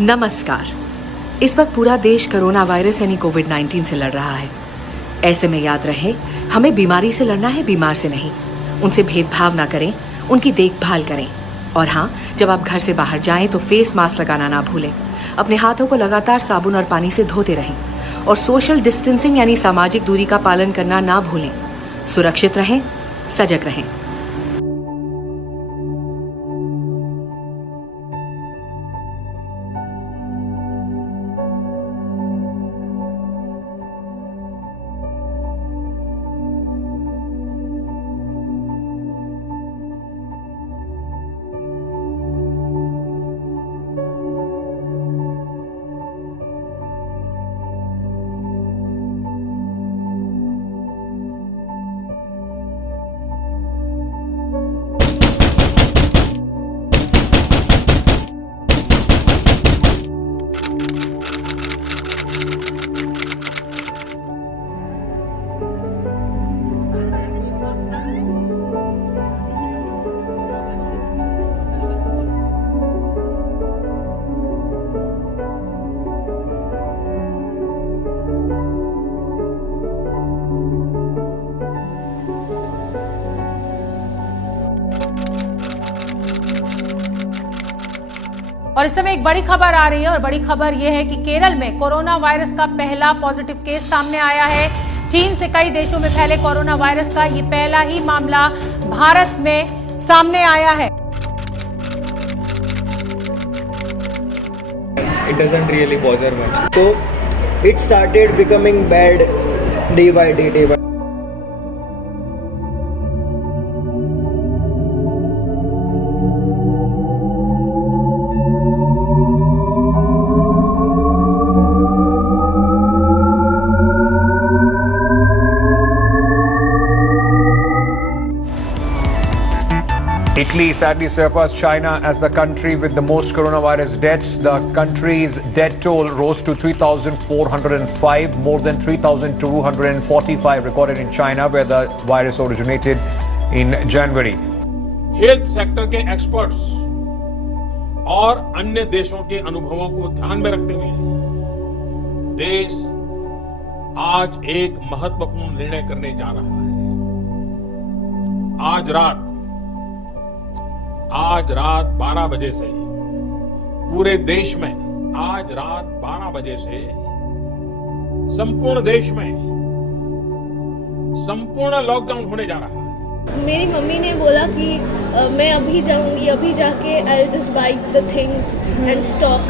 नमस्कार। इस वक्त पूरा देश कोरोना वायरस यानी कोविड-19 से लड़ रहा है। ऐसे में याद रहे, हमें बीमारी से लड़ना है, बीमार से नहीं। उनसे भेदभाव ना करें, उनकी देखभाल करें। और हाँ, जब आप घर से बाहर जाएं तो फेस मास्क लगाना ना भूलें। अपने हाथों को लगातार साबुन और पानी से धोते रहें और सोशल डिस्टेंसिंग यानी सामाजिक दूरी का पालन करना ना भूलें। सुरक्षित रहें, सजग रहें। और इस समय एक बड़ी खबर आ रही है और बड़ी खबर यह है कि केरल में कोरोना वायरस का पहला पॉजिटिव केस सामने आया है। चीन से कई देशों में फैले कोरोना वायरस का ये पहला ही मामला भारत में सामने आया है। It doesn't really bother much. So it started becoming bad day by day. Italy sadly surpassed China as the country with the most coronavirus deaths. The country's death toll rose to 3,405, more than 3,245 recorded in China, where the virus originated in January. Health sector के experts और अन्य देशों के अनुभवों को ध्यान में रखते हुए देश आज एक महत्वपूर्ण निर्णय करने जा रहा है। आज रात 12 बजे से पूरे देश में संपूर्ण देश में संपूर्ण लॉकडाउन होने जा रहा है। मेरी मम्मी ने बोला कि मैं अभी जाऊंगी, अभी जाके I will just by the things and stock.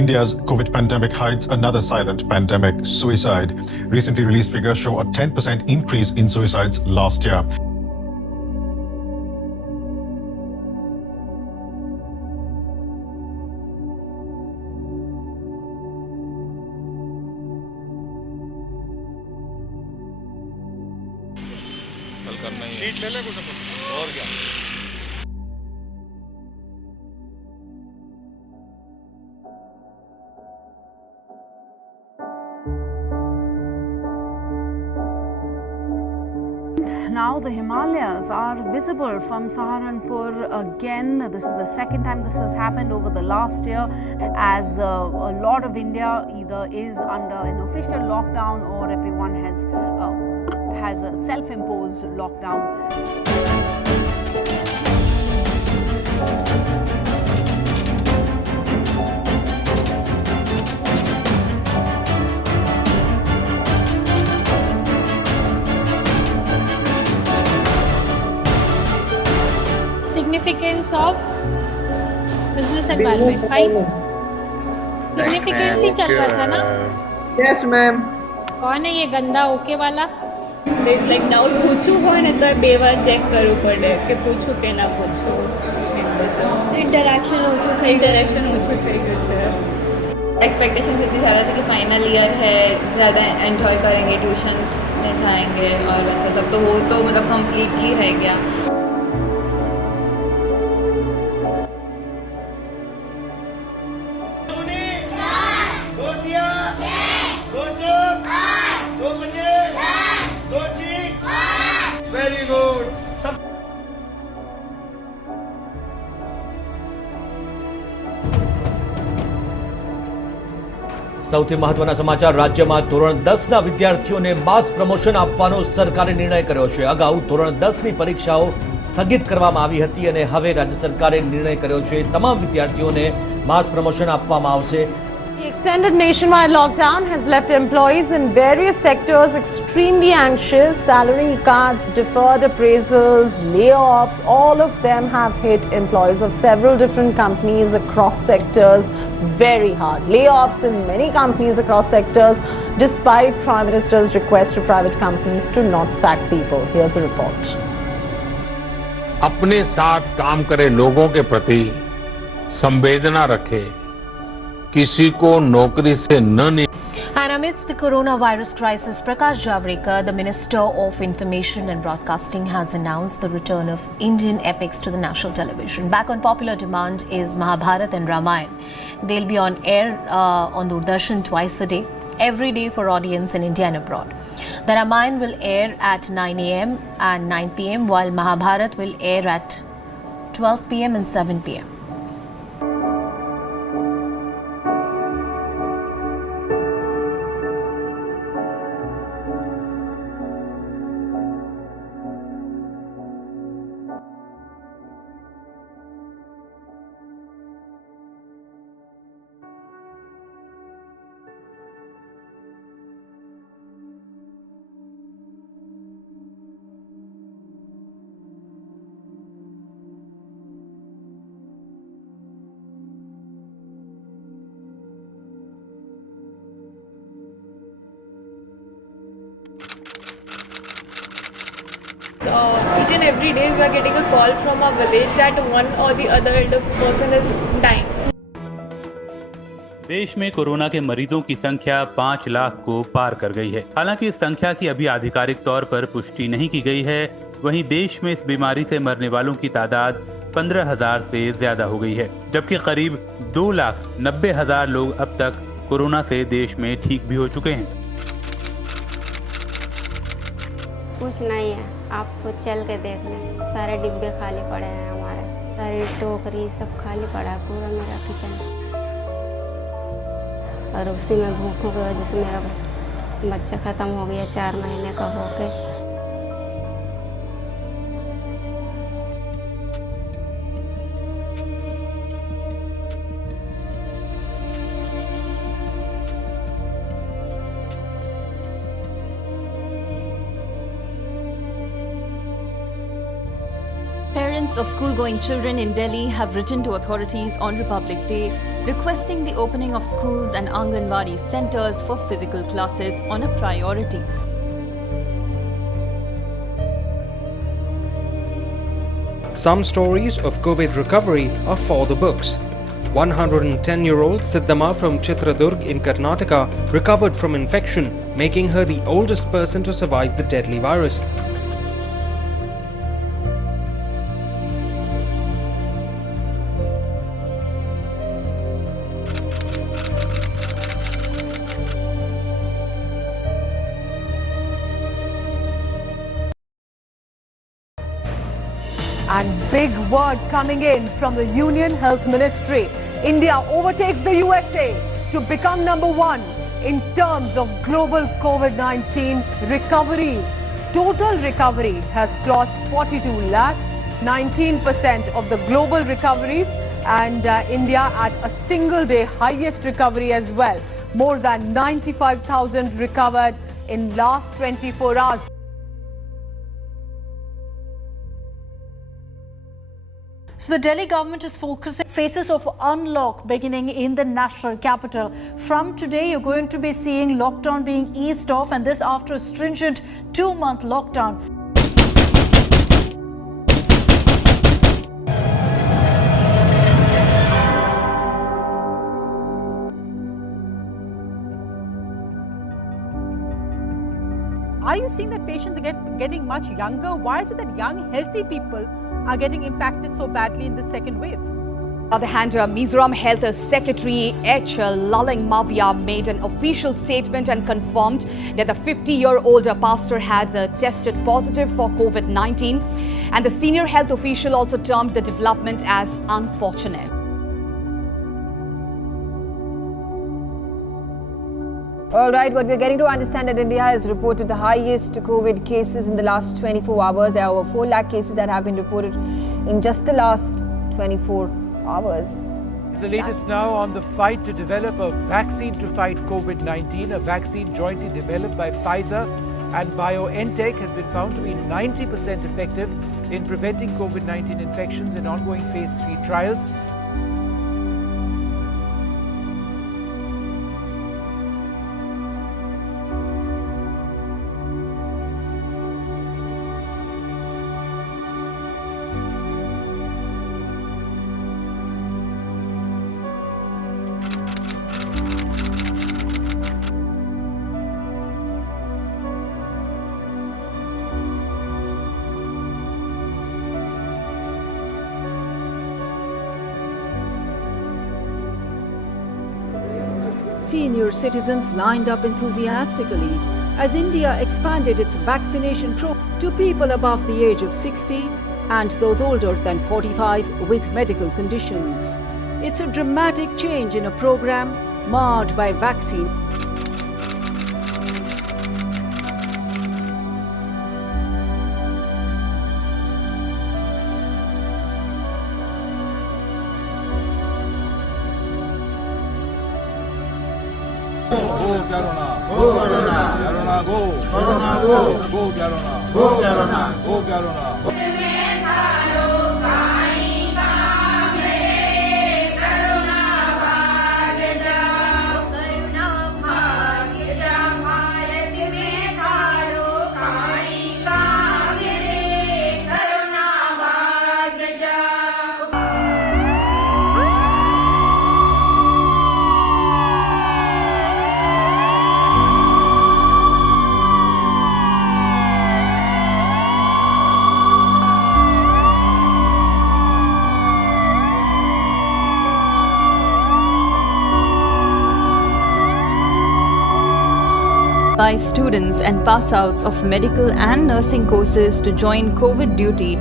India's COVID pandemic hides another silent pandemic, suicide. Recently released figures show a 10% increase in suicides last year. Sheet ले ले कुछ और क्या। Now the Himalayas are visible from Saharanpur again. This is the second time this has happened over the last year, as a lot of India either is under an official lockdown or everyone has a self-imposed lockdown. Significance of business environment. Fine. Significance ही चल रहा था ना? Yes, ma'am. कौन है ये गंदा okay वाला? It's like now પૂછું હોય ને તો બે વાર ચેક કરવું પડે કે પૂછું કે ના પૂછું. इंटरेक्शन ओछું થઈ ગયું છે. एक्सपेक्टेशन इतनी ज़्यादा थी कि फाइनल ईयर है, ज़्यादा एंजॉय करेंगे, ट्यूशन्स में जाएंगे और वैसा सब, तो वो तो मतलब कम्प्लीटली रह गया। दो बजे સૌથી મહત્વના સમાચાર રાજ્યમાં ધોરણ 10ના વિદ્યાર્થીઓને માસ પ્રમોશન આપવાનો સરકારે નિર્ણય કર્યો છે. અગાઉ ધોરણ 10ની પરીક્ષાઓ સ્થગિત કરવામાં આવી હતી અને હવે રાજ્ય સરકારે નિર્ણય કર્યો છે તમામ વિદ્યાર્થીઓને માસ પ્રમોશન આપવામાં આવશે. The extended nationwide lockdown has left employees in various sectors extremely anxious. Salary cuts, deferred appraisals, layoffs, all of them have hit employees of several different companies across sectors very hard. Layoffs in many companies across sectors despite Prime Minister's request to private companies to not sack people. Here's a report. अपने साथ काम करे लोगों के प्रति संवेदना रखे, किसी को नौकरी से न. And amidst the coronavirus crisis, Prakash Javadekar, the Minister of Information and Broadcasting, has announced the return of Indian epics to the national television. Back on popular demand is Mahabharata and Ramayana. They'll be on air on Doordarshan twice a day, every day for audience in India and abroad. The Ramayana will air at 9 a.m. and 9 p.m. while Mahabharata will air at 12 p.m. and 7 p.m. Each and every day we are getting a call from our village that one or the other elder person is dying. देश में corona के मरीजों की संख्या 5 लाख को पार कर गई है. हालांकि इस संख्या की अभी आधिकारिक तौर पर पुष्टि नहीं की गई है. वहीं देश में इस बीमारी से मरने वालों की तादाद 15,000 से ज्यादा हो गई है, जबकि करीब 2,90,000 लोग अब तक कोरोना से देश में ठीक भी हो चुके हैं. कुछ नहीं है, आप खुद चल के देख लें. सारे डिब्बे खाली पड़े हैं, हमारे सारी टोकरी सब खाली पड़ा है, पूरा मेरा किचन. और उसी में भूखों की वजह से मेरा बच्चा ख़त्म हो गया 4 महीने का होके. Parents of school-going children in Delhi have written to authorities on Republic Day requesting the opening of schools and Anganwadi centers for physical classes on a priority. Some stories of COVID recovery are for the books. 110-year-old Siddhama from Chitradurg in Karnataka recovered from infection, making her the oldest person to survive the deadly virus. And big word coming in from the Union Health Ministry. India overtakes the USA to become #1 in terms of global COVID-19 recoveries. Total recovery has crossed 42 lakh, 19% of the global recoveries, and India at a single day highest recovery as well. More than 95,000 recovered in last 24 hours. So the Delhi government is focusing phases of unlock beginning in the national capital. From today, you're going to be seeing lockdown being eased off, and this after a stringent 2-month lockdown. Are you seeing that patients are getting much younger? Why is it that young, healthy people are getting impacted so badly in the second wave? On the other hand, Mizoram Health Secretary H. Laling Mavia made an official statement and confirmed that the 50-year-old pastor has tested positive for COVID-19, and the senior health official also termed the development as unfortunate. All right, what we're getting to understand that India has reported the highest COVID cases in the last 24 hours. There are over 4 lakh cases that have been reported in just the last 24 hours. The latest now on the fight to develop a vaccine to fight COVID-19. A vaccine jointly developed by Pfizer and BioNTech has been found to be 90% effective in preventing COVID-19 infections in ongoing phase 3 trials. Senior citizens lined up enthusiastically as India expanded its vaccination program to people above the age of 60 and those older than 45 with medical conditions. It's a dramatic change in a program marred by vaccine. By students and pass-outs of medical and nursing courses to join COVID duty.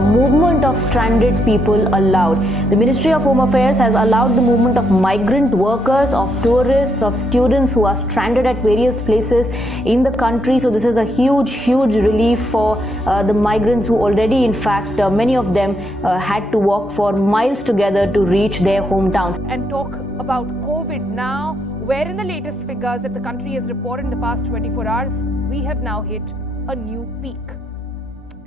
Movement of stranded people allowed. The Ministry of Home Affairs has allowed the movement of migrant workers, of tourists, of students who are stranded at various places in the country. So this is a huge relief for the migrants who already, in fact, many of them had to walk for miles together to reach their hometowns. And talk about COVID now, where in the latest figures that the country has reported in the past 24 hours, we have now hit a new peak.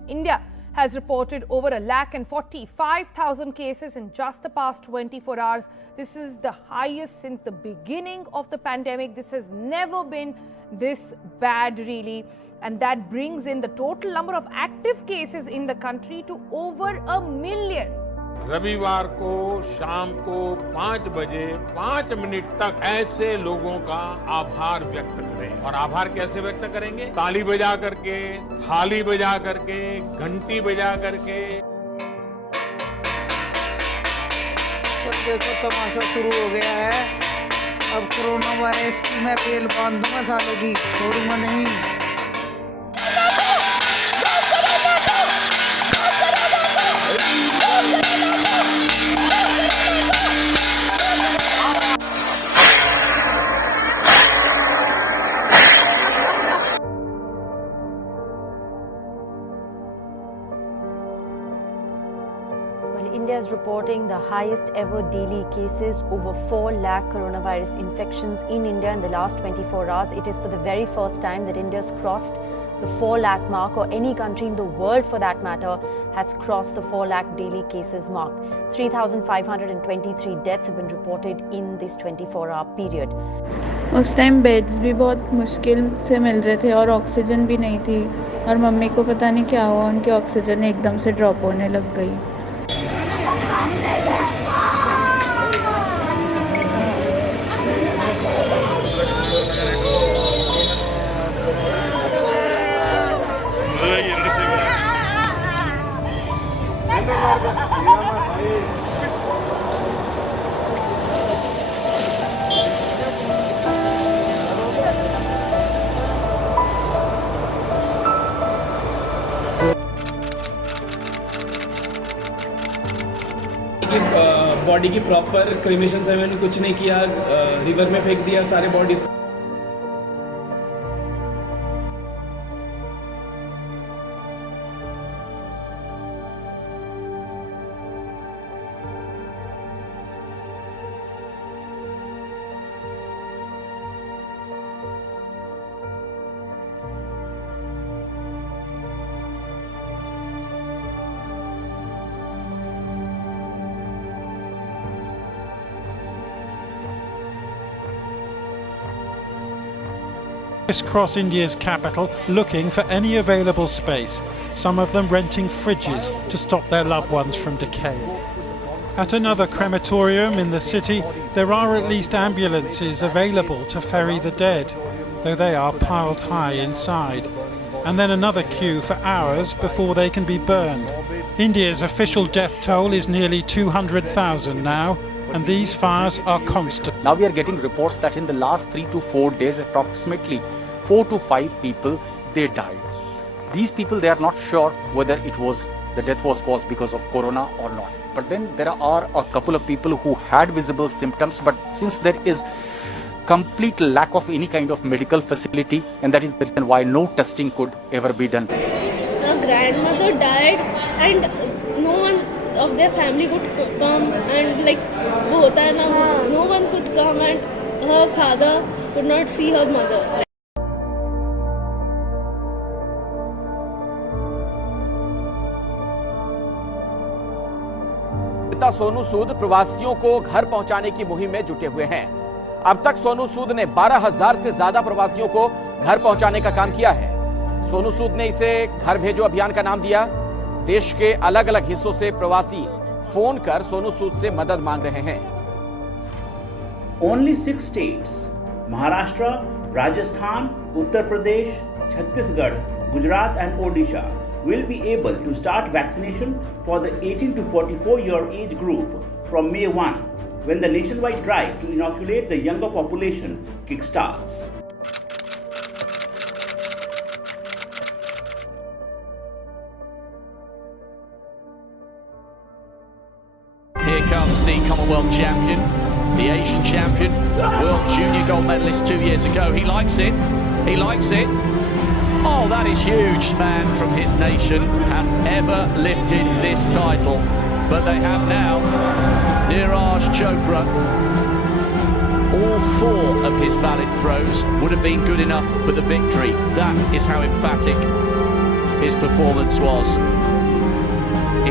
India has reported over 145,000 cases in just the past 24 hours. This is the highest since the beginning of the pandemic. This has never been this bad, really. And that brings in the total number of active cases in the country to over 1 million. रविवार को शाम को 5 बजे 5 minute तक ऐसे लोगों का आभार व्यक्त करें। और आभार कैसे व्यक्त करेंगे? ताली बजा करके, थाली बजा करके, घंटी बजा करके। तो देखो तमाशा शुरू हो गया है। अब कोरोना वायरस की मैं पेल बांध दूंगा सालों की, छोड़ूंगा नहीं। India is reporting the highest ever daily cases, over 4 lakh coronavirus infections in India in the last 24 hours. It is for the very first time that India has crossed the 4 lakh mark, or any country in the world for that matter has crossed the 4 lakh daily cases mark. 3,523 deaths have been reported in this 24-hour period. उस time beds भी बहुत मुश्किल से मिल रहे थे और oxygen भी नहीं थी, और मम्मी को पता नहीं क्या हुआ, उनकी ऑक्सीजन एकदम से ड्रॉप होने लग गई। बॉडी की प्रॉपर क्रिमेशन सेरेमनी कुछ नहीं किया, रिवर में फेंक दिया सारे bodies. Crisscross India's capital looking for any available space, some of them renting fridges to stop their loved ones from decaying. At another crematorium in the city, there are at least ambulances available to ferry the dead, though they are piled high inside. And then another queue for hours before they can be burned. India's official death toll is nearly 200,000 now, and these fires are constant. Now we are getting reports that in the last 3 to 4 days, approximately 4 to 5 people, they died. These people, they are not sure whether the death was caused because of corona or not. But then there are a couple of people who had visible symptoms, but since there is complete lack of any kind of medical facility, and that is the reason why no testing could ever be done. The grandmother died and no one of their family could come, and like वो होता है ना, no one could come, and her father could not see her mother. पिता सोनू सूद प्रवासियों को घर पहुंचाने की मुहिम में जुटे हुए हैं। अब तक सोनू सूद ने 12,000 से ज्यादा प्रवासियों को घर पहुंचाने का काम किया है। सोनू सूद ने इसे घर भेजो अभियान का नाम दिया। देश के अलग अलग हिस्सों से प्रवासी फोन कर सोनू सूद से मदद मांग रहे हैं। Only 6 states, Maharashtra, Rajasthan, Uttar Pradesh, Chhattisgarh, Gujarat and Odisha will be able to start vaccination for the 18 to 44 year age group from May 1, when the nationwide drive to inoculate the younger population kickstarts. Here comes the Commonwealth champion, the Asian champion, World Junior gold medalist 2 years ago. He likes it. He likes it. Oh, that is huge. Man from his nation has ever lifted this title. But they have now Neeraj Chopra. All 4 of his valid throws would have been good enough for the victory. That is how emphatic his performance was.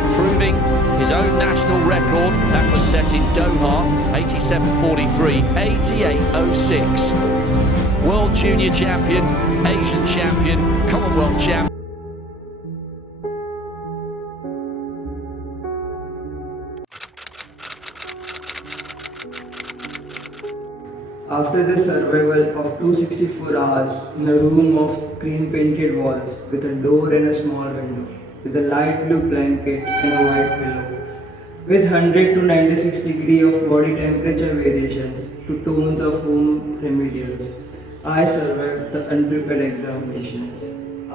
Improving his own national record that was set in Doha, 87.43, 88.06. World Junior champion, Asian champion, Commonwealth champion. After the survival of 264 hours in a room of cream painted walls with a door and a small window, with a light blue blanket and a white pillow, with 100 to 96 degree of body temperature variations to tones of home remedials, I survived the unprepared examinations.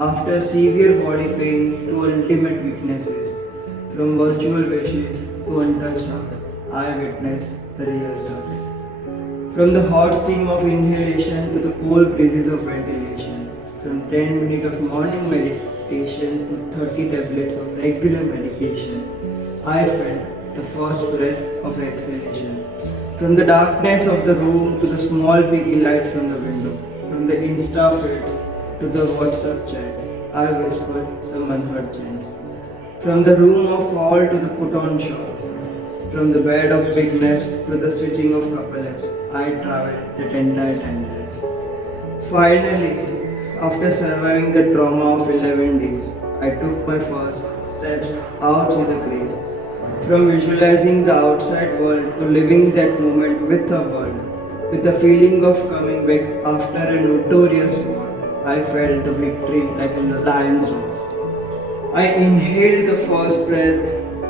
After severe body pain to ultimate weaknesses, from virtual wishes to untouched hugs, I witnessed the real tugs. From the hot steam of inhalation to the cold breezes of ventilation, from 10 minutes of morning meditation to 30 tablets of regular medication, I felt the first breath of exhalation. From the darkness of the room to the small piggy light from the window, from the Insta feeds to the WhatsApp chats, I whispered some unheard chants. From the room of fall to the put-on shawl, from the bed of big naps to the switching of couple apps, I travelled that entire time lapse. Finally, after surviving the trauma of 11 days, I took my first steps out with a grace. From visualizing the outside world to living that moment with the world, with the feeling of coming back after a notorious war, I felt the victory like a lion's roar. I inhaled the first breath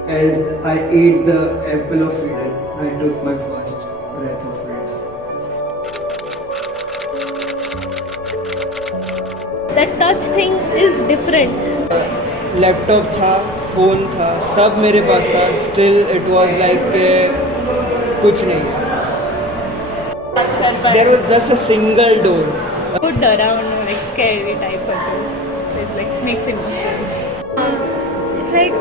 as I ate the apple of freedom. I took my first breath of freedom. That touch thing is different. Laptop था, phone था, सब मेरे पास था. Still it was like कुछ नहीं है. There was just a single door. बहुत डरावना, like scary type of thing. It's like mixed emotions. It's like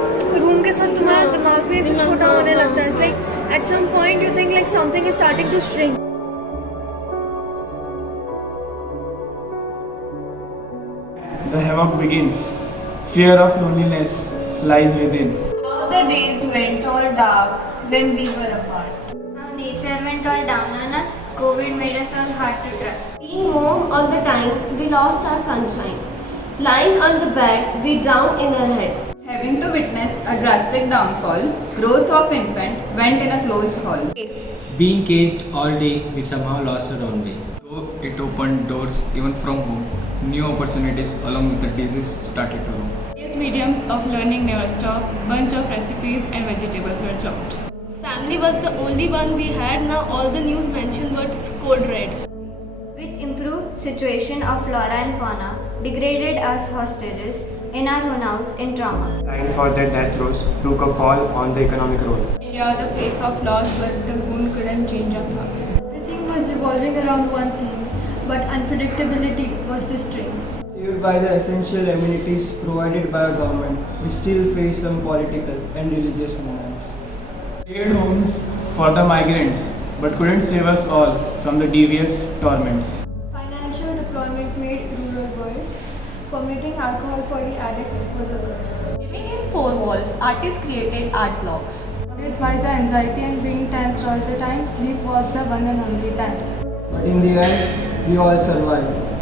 room के साथ तुम्हारा दिमाग भी छोटा होने लगता है. It's like at some point you think like something is starting to shrink. The havoc begins. Fear of loneliness lies within. All the days went all dark when we were apart. Nature went all down on us. COVID made us all hard to trust. Being home all the time, we lost our sunshine. Lying on the bed, we drowned in our head. Having to witness a drastic downfall, growth of infant went in a closed hall. Being caged all day, we somehow lost our own way. Though it opened doors even from home, new opportunities along with the disease started to roam. Various mediums of learning never stopped. Bunch of recipes and vegetables were chopped. Family was the only one we had. Now all the news mentioned was code red. With improved situation of flora and fauna, degraded as hostages in our own house in trauma. Time for their death throes took a fall on the economic road. India, the face of loss, but the moon couldn't change our thoughts. Everything was revolving around one theme, but unpredictability was the strain. Saved by the essential amenities provided by our government, we still face some political and religious movements. Cleared homes for the migrants, but couldn't save us all from the devious torments. Financial deployment made rural worse. Permitting alcohol for the addicts was a curse. Living in four walls, artists created art blocks. Surrounded by the anxiety and being tensed all the time, sleep was the one and only time. But in the end, we all survived.